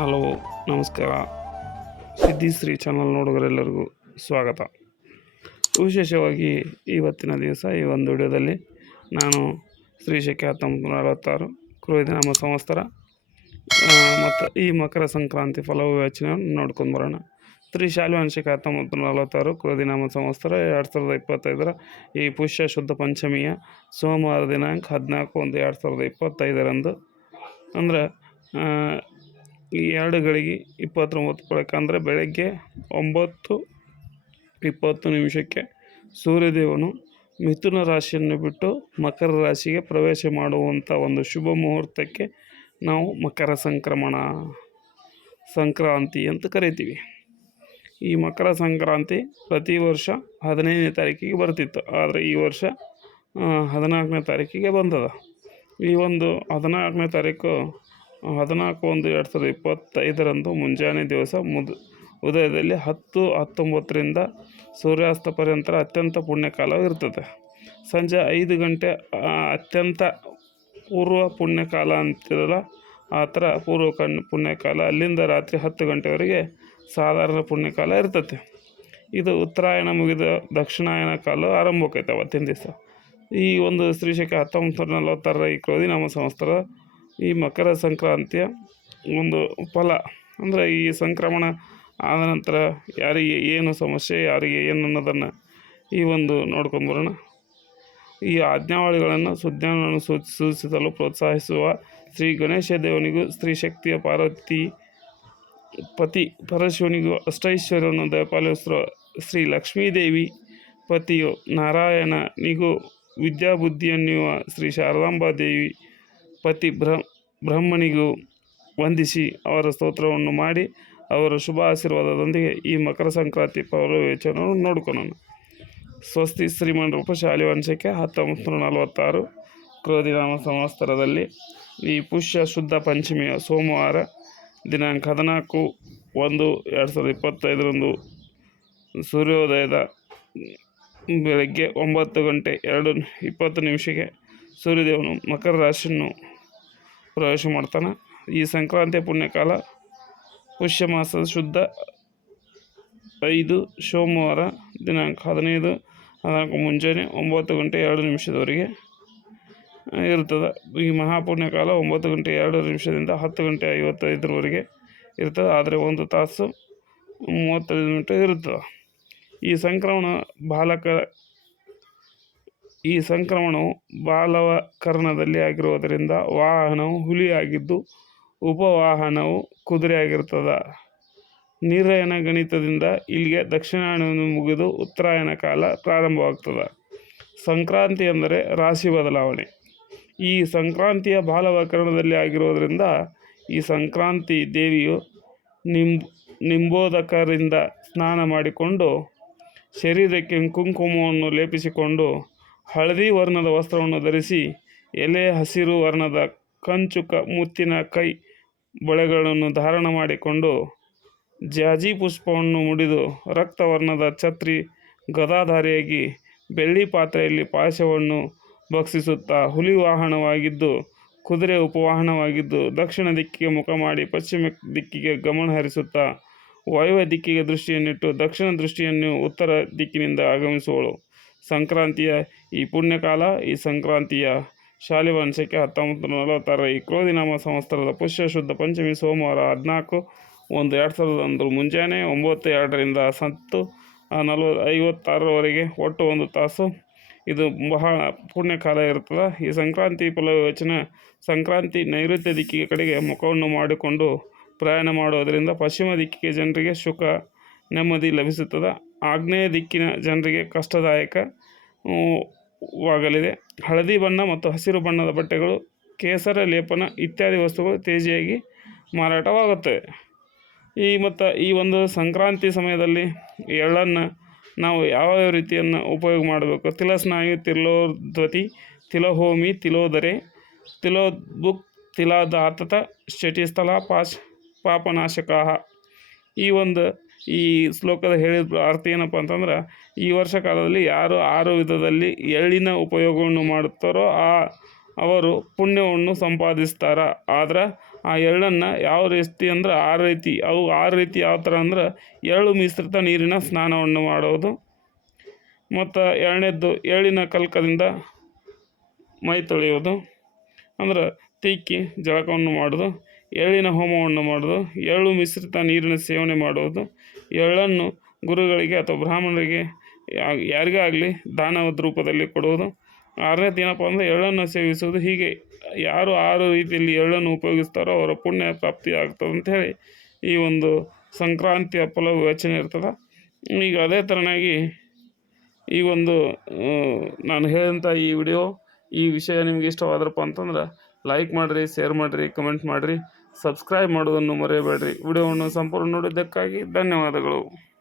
Hello, ನಮಸ್ಕಾರ. ಸಿದ್ಧಿಶ್ರೀ channel ನೋಡುಗರೆಲ್ಲರಿಗೂ ಸ್ವಾಗತ. ವಿಶೇಷವಾಗಿ ಇವತ್ತಿನ ದಿವಸ, ಈ ಒಂದು ವಿಡಿಯೋದಲ್ಲಿ ನಾನು ಶ್ರೀ ಶಕೆ ಹತ್ತೊಂಬತ್ತು ನೂರ ಅರವತ್ತಾರು ಕ್ರೋಧಿನಾಮ ಸಂವತ್ಸರ ಮತ್ತು ಈ ಮಕರ ಸಂಕ್ರಾಂತಿ ಫಲವು ಯೋಚನೆಯನ್ನು ನೋಡ್ಕೊಂಡು ಬರೋಣ. ಶ್ರೀ ಶಾಲ್ವಾಂಶಿಕ ಹತ್ತೊಂಬತ್ತು ನೂರ ನಲವತ್ತಾರು ಕ್ರೋಧಿನಾಮ ಸಂವತ್ಸರ ಎರಡು ಸಾವಿರದ ಇಪ್ಪತ್ತೈದರ ಈ ಪುಷ್ಯ ಶುದ್ಧ ಪಂಚಮಿಯ ಸೋಮವಾರ ದಿನಾಂಕ ಹದಿನಾಲ್ಕು ಒಂದು, ಎರಡು ಸಾವಿರದ ಇಪ್ಪತ್ತೈದರಂದು. ಅಂದ್ರೆ ಈ ಎರಡು ಗಳಿಗೆ ಇಪ್ಪತ್ತೊಂಬತ್ತು ಬೆಳಗ್ಗೆ ಒಂಬತ್ತು ಇಪ್ಪತ್ತು ನಿಮಿಷಕ್ಕೆ ಸೂರ್ಯದೇವನು ಮಿಥುನ ರಾಶಿಯನ್ನು ಬಿಟ್ಟು ಮಕರ ರಾಶಿಗೆ ಪ್ರವೇಶ ಮಾಡುವಂಥ ಒಂದು ಶುಭ ಮುಹೂರ್ತಕ್ಕೆ ನಾವು ಮಕರ ಸಂಕ್ರಮಣ, ಸಂಕ್ರಾಂತಿ ಅಂತ ಕರಿತೀವಿ. ಈ ಮಕರ ಸಂಕ್ರಾಂತಿ ಪ್ರತಿ ವರ್ಷ ಹದಿನೈದನೇ ತಾರೀಕಿಗೆ ಬರ್ತಿತ್ತು, ಆದರೆ ಈ ವರ್ಷ ಹದಿನಾಲ್ಕನೇ ತಾರೀಕಿಗೆ ಬಂದದ. ಈ ಒಂದು ಹದಿನಾಲ್ಕನೇ ತಾರೀಕು ಹದಿನಾಲ್ಕು ಒಂದು ಎರಡು ಸಾವಿರದ ಇಪ್ಪತ್ತೈದರಂದು ಮುಂಜಾನೆ ದಿವಸ ಮುದ್, ಉದಯದಲ್ಲಿ ಹತ್ತು ಹತ್ತೊಂಬತ್ತರಿಂದ ಸೂರ್ಯಾಸ್ತ ಪರ್ಯಂತ ಅತ್ಯಂತ ಪುಣ್ಯಕಾಲ ಇರ್ತದೆ. ಸಂಜೆ ಐದು ಗಂಟೆ ಅತ್ಯಂತ ಪೂರ್ವ ಪುಣ್ಯಕಾಲ ಅಂತಿರಲ್ಲ, ಆ ಥರ ಪೂರ್ವ ಕಣ್, ಪುಣ್ಯಕಾಲ. ಅಲ್ಲಿಂದ ರಾತ್ರಿ ಹತ್ತು ಗಂಟೆವರೆಗೆ ಸಾಧಾರಣ ಪುಣ್ಯಕಾಲ ಇರ್ತದೆ. ಇದು ಉತ್ತರಾಯಣ ಮುಗಿದ ದಕ್ಷಿಣಾಯನ ಕಾಲ ಆರಂಭವಾಗೈತೆ ಅವತ್ತಿನ ದಿವಸ. ಈ ಒಂದು ಸ್ತ್ರೀಶಕ ಹತ್ತೊಂಬತ್ತು ನೂರ ನಲವತ್ತಾರರ ಈ ಕ್ರೋಧಿನಾಮ ಸಂವತ್ಸರ ಈ ಮಕರ ಸಂಕ್ರಾಂತಿಯ ಒಂದು ಫಲ. ಅಂದರೆ ಈ ಸಂಕ್ರಮಣ ಆದ ನಂತರ ಯಾರಿಗೆ ಏನು ಸಮಸ್ಯೆ, ಯಾರಿಗೆ ಏನು ಅನ್ನೋದನ್ನು ಈ ಒಂದು ನೋಡ್ಕೊಂಡು ಬರೋಣ. ಈ ಆಜ್ಞಾವಳಿಗಳನ್ನು ಸುಜ್ಞಾನವನ್ನು ಸೂಚ, ಸೂಚಿಸಲು ಪ್ರೋತ್ಸಾಹಿಸುವ ಶ್ರೀ ಗಣೇಶ ದೇವನಿಗೂ ಸ್ತ್ರೀ ಶಕ್ತಿಯ ಪಾರ್ವತಿ ಪತಿ ಪರಶಿವನಿಗೂ ಅಷ್ಟೈಶ್ವರ್ಯವನ್ನು ದಯಪಾಲಿಸಿರುವ ಶ್ರೀ ಲಕ್ಷ್ಮೀದೇವಿ ಪತಿಯು ನಾರಾಯಣನಿಗೂ, ವಿದ್ಯಾಬುದ್ಧಿಯನ್ನುವ ಶ್ರೀ ಶಾರದಾಂಬಾದೇವಿ ಪತಿ ಬ್ರ ಬ್ರಹ್ಮನಿಗೂ ವಂದಿಸಿ ಅವರ ಸ್ತೋತ್ರವನ್ನು ಮಾಡಿ ಅವರ ಶುಭ ಆಶೀರ್ವಾದದೊಂದಿಗೆ ಈ ಮಕರ ಸಂಕ್ರಾಂತಿ ಪರ್ವವೇಚನವನ್ನು ನೋಡ್ಕೊಳ್ಳೋಣ ಸ್ವಸ್ತಿ ಶ್ರೀಮನ್ ರೂಪಶಾಲಿ ವಂಶಕ್ಕೆ ಹತ್ತೊಂಬತ್ತು ನಲವತ್ತಾರು ಕ್ರೋಧಿನಾಮ ಸಂವತ್ಸರದಲ್ಲಿ ಈ ಪುಷ್ಯ ಶುದ್ಧ ಪಂಚಮಿಯ ಸೋಮವಾರ ದಿನಾಂಕ ಹದಿನಾಲ್ಕು ಒಂದು ಎರಡು ಸಾವಿರದ ಇಪ್ಪತ್ತೈದರಂದು ಸೂರ್ಯೋದಯದ ಬೆಳಗ್ಗೆ ಒಂಬತ್ತು ಗಂಟೆ ಎರಡು ಇಪ್ಪತ್ತು ನಿಮಿಷಕ್ಕೆ ಸೂರ್ಯದೇವನು ಮಕರ ರಾಶಿಯನ್ನು ಪ್ರವೇಶ ಮಾಡ್ತಾನೆ. ಈ ಸಂಕ್ರಾಂತಿ ಪುಣ್ಯಕಾಲ ಪುಷ್ಯ ಮಾಸದ ಶುದ್ಧ ಐದು, ಸೋಮವಾರ ದಿನಾಂಕ ಹದಿನೈದು, ಹದಿನಾಲ್ಕು ಮುಂಜಾನೆ ಒಂಬತ್ತು ಗಂಟೆ ಎರಡು ನಿಮಿಷದವರೆಗೆ ಇರ್ತದೆ. ಈ ಮಹಾಪುಣ್ಯ ಕಾಲ ಒಂಬತ್ತು ಗಂಟೆ ಎರಡು ನಿಮಿಷದಿಂದ ಹತ್ತು ಗಂಟೆ ಐವತ್ತೈದರವರೆಗೆ ಇರ್ತದೆ. ಆದರೆ ಒಂದು ತಾಸು ಮೂವತ್ತೈದು ನಿಮಿಷ ಇರ್ತದೆ. ಈ ಸಂಕ್ರಮಣ ಬಾಲಕ ಈ ಸಂಕ್ರಮಣವು ಬಾಲವ ಕರ್ಣದಲ್ಲಿ ಆಗಿರುವುದರಿಂದ ವಾಹನವು ಹುಲಿಯಾಗಿದ್ದು, ಉಪವಾಹನವು ಕುದುರೆಯಾಗಿರ್ತದೆ ನಿರಯನ ಗಣಿತದಿಂದ ಇಲ್ಲಿಗೆ ದಕ್ಷಿಣಾಯನವನ್ನು ಮುಗಿದು ಉತ್ತರಾಯಣ ಕಾಲ ಪ್ರಾರಂಭವಾಗ್ತದೆ ಸಂಕ್ರಾಂತಿ ಎಂದರೆ ರಾಶಿ ಬದಲಾವಣೆ. ಈ ಸಂಕ್ರಾಂತಿಯ ಬಾಲವಕರಣದಲ್ಲಿ ಆಗಿರೋದರಿಂದ ಈ ಸಂಕ್ರಾಂತಿ ದೇವಿಯು ನಿಂಬ್, ನಿಂಬೋದಕರಿಂದ ಸ್ನಾನ ಮಾಡಿಕೊಂಡು, ಶರೀರಕ್ಕೆ ಕುಂಕುಮವನ್ನು ಲೇಪಿಸಿಕೊಂಡು ಹಳದಿ ವರ್ಣದ ವಸ್ತ್ರವನ್ನು ಧರಿಸಿ ಎಲೆ, ಹಸಿರು ವರ್ಣದ ಕಂಚುಕ, ಮುತ್ತಿನ ಕೈ ಬಳೆಗಳನ್ನು ಧಾರಣ ಮಾಡಿಕೊಂಡು ಜಾಜಿ ಪುಷ್ಪವನ್ನು ಮುಡಿದು ರಕ್ತವರ್ಣದ ಛತ್ರಿ ಗದಾಧಾರಿಯಾಗಿ ಬೆಳ್ಳಿ ಪಾತ್ರೆಯಲ್ಲಿ ಪಾಯಸವನ್ನು ಭಕ್ಷಿಸುತ್ತಾ ಹುಲಿ ವಾಹನವಾಗಿದ್ದು, ಕುದುರೆ ಉಪವಾಹನವಾಗಿದ್ದು, ದಕ್ಷಿಣ ದಿಕ್ಕಿಗೆ ಮುಖ ಮಾಡಿ ಪಶ್ಚಿಮ ದಿಕ್ಕಿಗೆ ಗಮನ ಹರಿಸುತ್ತಾ, ವಾಯುವ್ಯ ದಿಕ್ಕಿಗೆ ದೃಷ್ಟಿಯನ್ನಿಟ್ಟು ದಕ್ಷಿಣ ದೃಷ್ಟಿಯನ್ನು ಉತ್ತರ ದಿಕ್ಕಿನಿಂದ ಆಗಮಿಸುವಳು. ಸಂಕ್ರಾಂತಿಯ ಈ ಪುಣ್ಯಕಾಲ, ಈ ಸಂಕ್ರಾಂತಿಯ ಶಾಲಿವಂಶಕ್ಕೆ ಹತ್ತೊಂಬತ್ತು ನೂರ ನಲವತ್ತಾರ ಈ ಕ್ರೋಧಿನಾಮ ಸಂವತ್ಸರದ ಪುಷ್ಯ ಶುದ್ಧ ಪಂಚಮಿ ಸೋಮವಾರ ಹದಿನಾಲ್ಕು ಒಂದು ಎರಡು ಸಾವಿರದ ಒಂದು ಮುಂಜಾನೆ ಒಂಬತ್ತು ಎರಡರಿಂದ ಸತ್ತು ನಲವ, ಐವತ್ತಾರರವರೆಗೆ ಒಟ್ಟು ಒಂದು ತಾಸು. ಇದು ಬಹಳ ಪುಣ್ಯಕಾಲ ಇರ್ತದೆ ಈ ಸಂಕ್ರಾಂತಿ ಫಲಯೋಚನೆ ಸಂಕ್ರಾಂತಿ ನೈಋತ್ಯ ದಿಕ್ಕಿಗೆ ಕಡೆಗೆ ಮುಖವನ್ನು ಮಾಡಿಕೊಂಡು ಪ್ರಯಾಣ ಮಾಡೋದರಿಂದ ಪಶ್ಚಿಮ ದಿಕ್ಕಿಗೆ ಜನರಿಗೆ ಸುಖ ನೆಮ್ಮದಿ ಲಭಿಸುತ್ತದೆ. ಆಗ್ನೇಯ ದಿಕ್ಕಿನ ಜನರಿಗೆ ಕಷ್ಟದಾಯಕ ವಾಗಲಿದೆ. ಹಳದಿ ಬಣ್ಣ ಮತ್ತು ಹಸಿರು ಬಣ್ಣದ ಬಟ್ಟೆಗಳು, ಕೇಸರ, ಲೇಪನ ಇತ್ಯಾದಿ ವಸ್ತುಗಳು ತೇಜಿಯಾಗಿ ಮಾರಾಟವಾಗುತ್ತವೆ. ಈ ಮತ್ತು ಈ ಒಂದು ಸಂಕ್ರಾಂತಿ ಸಮಯದಲ್ಲಿ ಎಳ್ಳನ್ನು ನಾವು ಯಾವ ರೀತಿಯನ್ನು ಉಪಯೋಗ ಮಾಡಬೇಕು? ತಿಲಸ್ನಾಯು ತಿಲೋದ್ವತಿ ತಿಲಹೋಮಿ ತಿಲೋದರೆ ತಿಲೋದ್ಬುಕ್ ತಿಲಾದಾತತ ಶಟಿಸ್ಥಲ ಪಾಶ್, ಪಾಪನಾಶಕಾಹ. ಈ ಒಂದು ಈ ಶ್ಲೋಕದ ಹೇಳಿದ ಅರ್ಥ ಏನಪ್ಪ ಅಂತಂದ್ರೆ, ಈ ವರ್ಷ ಕಾಲದಲ್ಲಿ ಯಾರು ಆರು ವಿಧದಲ್ಲಿ ಎಳ್ಳಿನ ಉಪಯೋಗವನ್ನು ಮಾಡುತ್ತಾರೋ ಆ ಅವರು ಪುಣ್ಯವನ್ನು ಸಂಪಾದಿಸ್ತಾರ. ಆದ್ರೆ ಆ ಎಳ್ಳನ್ನು ಯಾವ ರೀತಿ ಅಂದ್ರೆ ಆ ರೀತಿ, ಅವು ಆ ರೀತಿ ಯಾವ ಥರ ಅಂದ್ರೆ ಎಳ್ಳು ಮಿಶ್ರಿತ ನೀರಿನ ಸ್ನಾನವನ್ನು ಮಾಡೋದು ಮತ್ತು ಎರಡನೇದ್ದು ಎಳ್ಳಿನ ಕಲ್ಕದಿಂದ ಮೈ ತೊಳೆಯೋದು ಅಂದ್ರೆ ತಿಕ್ಕಿ ಜಳಕವನ್ನು ಮಾಡೋದು ಎಳ್ಳಿನ ಹೋಮವನ್ನು ಮಾಡೋದು ಎಳ್ಳು ಮಿಶ್ರಿತ ನೀರಿನ ಸೇವನೆ ಮಾಡುವುದು ಎಳ್ಳನ್ನು ಗುರುಗಳಿಗೆ ಅಥವಾ ಬ್ರಾಹ್ಮಣರಿಗೆ ಯಾರಿಗೇ ಆಗಲಿ ದಾನದ ರೂಪದಲ್ಲಿ ಕೊಡುವುದು. ಆರನೇ ದಿನಪ್ಪ ಅಂದರೆ ಎಳ್ಳನ್ನು ಸೇವಿಸುವುದು. ಹೀಗೆ ಯಾರು ಆರು ರೀತಿಯಲ್ಲಿ ಎಳ್ಳನ್ನು ಉಪಯೋಗಿಸ್ತಾರೋ ಅವರ ಪುಣ್ಯ ಪ್ರಾಪ್ತಿ ಆಗ್ತದೆ ಹೇಳಿ ಈ ಒಂದು ಸಂಕ್ರಾಂತಿಯ ಫಲ ವಿವೇಚನೆ ಇರ್ತದೆ. ಈಗ ಅದೇ ಥರನಾಗಿ ಈ ಒಂದು ನಾನು ಹೇಳಿದಂಥ ಈ ವಿಡಿಯೋ ಈ ವಿಷಯ ನಿಮಗೆ ಇಷ್ಟವಾದ್ರಪ್ಪ ಅಂತಂದ್ರೆ ಲೈಕ್ ಮಾಡಿರಿ ಶೇರ್ ಮಾಡಿರಿ ಕಮೆಂಟ್ ಮಾಡಿರಿ. ಸಬ್ಸ್ಕ್ರೈಬ್ ಮಾಡೋದನ್ನು ಮರೆಯಬೇಡ್ರಿ. ವಿಡಿಯೋವನ್ನು ಸಂಪೂರ್ಣ ನೋಡಿದ್ದಕ್ಕಾಗಿ ಧನ್ಯವಾದಗಳು.